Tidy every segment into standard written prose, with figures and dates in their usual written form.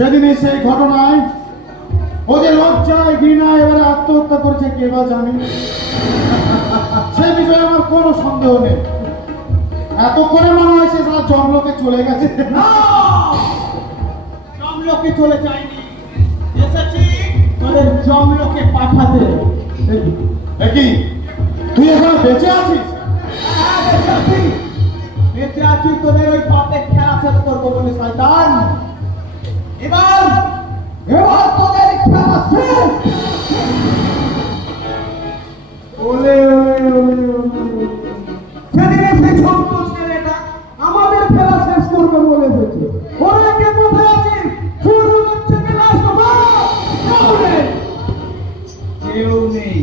সেদিনে সেই ঘটনায় ওদের লজ্জায় ঘৃণায় এবারে আত্মহত্যা করেছে কে বা জানে। সে বিষয়ে আমার কোনো সন্দেহ নেই। এতক্ষণে মনে হয়েছে তারা জমলোকে চলে গেছে। জমলোকে চলে যায়নি, এসেছি তোদের জমলোকে পাঠাতে। কি তুই এখন বেঁচে আছিস? বেঁচে আছি তোদের ওই পাপের খেলা শেষ করবো বলে শয়তান। এবার এবার তোদের খেলা শেষ। ওলে ওলে ওলে ওলে। সেদিনে সেই ছোট্ট ছেলেটা আমাদের খেলা শেষ করবে বলে এসেছে। ওরা কে কোথায় আছে? শুরু হচ্ছে ক্লাস কেউ নেই।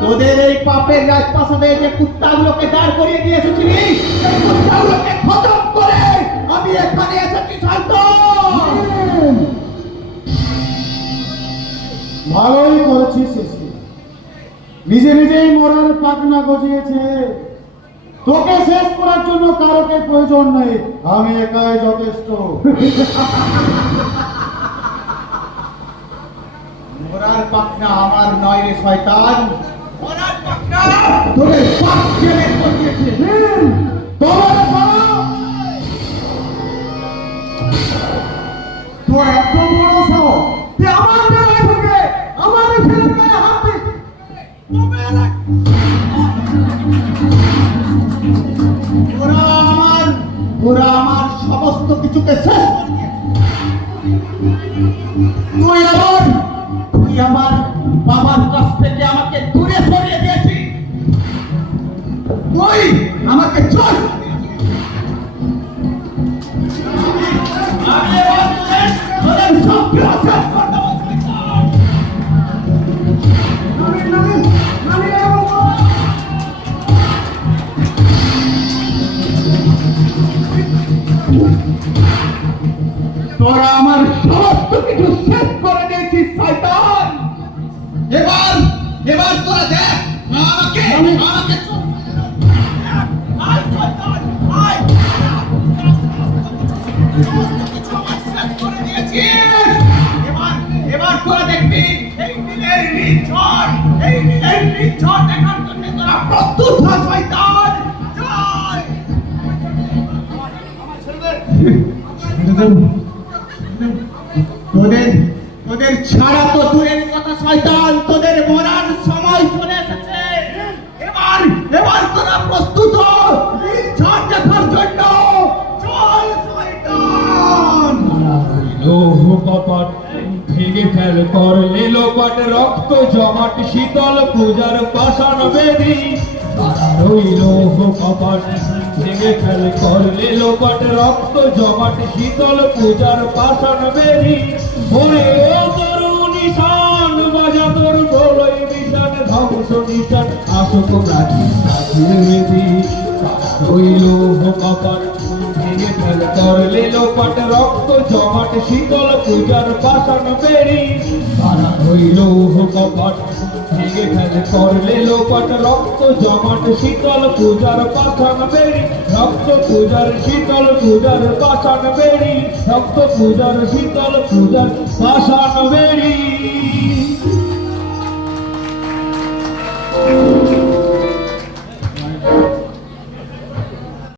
তোদের এই পাপের রাজপ্রাসাদে যে কুত্তাগুলোকে দাঁড় করিয়ে দিয়ে এসেছিলি, সেই কুত্তাগুলোকে খতম করে আমি এখানে এসেছি শয়তান। ভালোই করেছিস শিশি। নিজে নিজেই মরার পাখনা গজিয়েছে। তোকে শেষ করার জন্য কারোকে প্রয়োজন নেই, আমি একাই যথেষ্ট। মরার পাখনা আমার নয় রে শয়তান। মরার পাখনা তোদের পাপ ছেলে গজিয়েছে। তোমার তোর এত বড় সাহস, তুই আমার গায়ে ঢুকে আমার ছেলের গায়ে হাত দিস। ওরা আমার সমস্ত কিছুকে শেষ করে দিয়েছে। তুই আমার বাবার কাছ থেকে আমাকে দূরে সরিয়ে দিয়েছিস। তুই আমাকে চল। আমি এবার তোদের সব কিছু শেষ করে দেবো। তোরা আমার সমস্ত কিছু শেষ করে দিয়েছিস শয়তান। এবার এবার তোরা দেখ আমাকে আমাকে আয় শয়তান আয়। সমস্ত কিছু আমার শেষ করে দিয়েছিস। এবার এবার তোরা দেখবি এই নীলের নিঝড়, এই নীলের নিঝড় দেখার জন্য তোরা প্রস্তুত হ শয়তান। চল তোদের তোদের ছাড়া তো দূরের কথা শয়তান, তোদের মরার সময় চলে এসেছে। এবার এবার তোরা প্রস্তুত হ ঝড় দেখার জন্য। চল শয়তান। লৌহ কপট ভেঙে ফেল করলে লোপাট, রক্ত জমাট শীতল পূজার পাষাণ বেদী। ওই লৌহ কপট ভেঙে ফেল করলে লোপাট, রক্ত জমাট শীতল পূজার পাষাণ বেদী। ওরে ও তরুণ নিশান বাজা তোর প্রলয় নিশান, ধ্বংস নিশান আসক প্রাচীর প্রাচীর বেদী। ওই লৌহ কপট ভেঙে ফেল করলে লোপাট, রক্ত জমাট শীতল পূজার পাষাণ বেদী। ওই লৌহ কপট ভেঙে ফেল করলে লোপাট, রক্ত জমাট শীতল পূজার পাষাণ বেদী। রক্ত পূজার শীতল পূজার পাষাণ বেদী, রক্ত পূজার শীতল পূজার পাষাণ বেদী।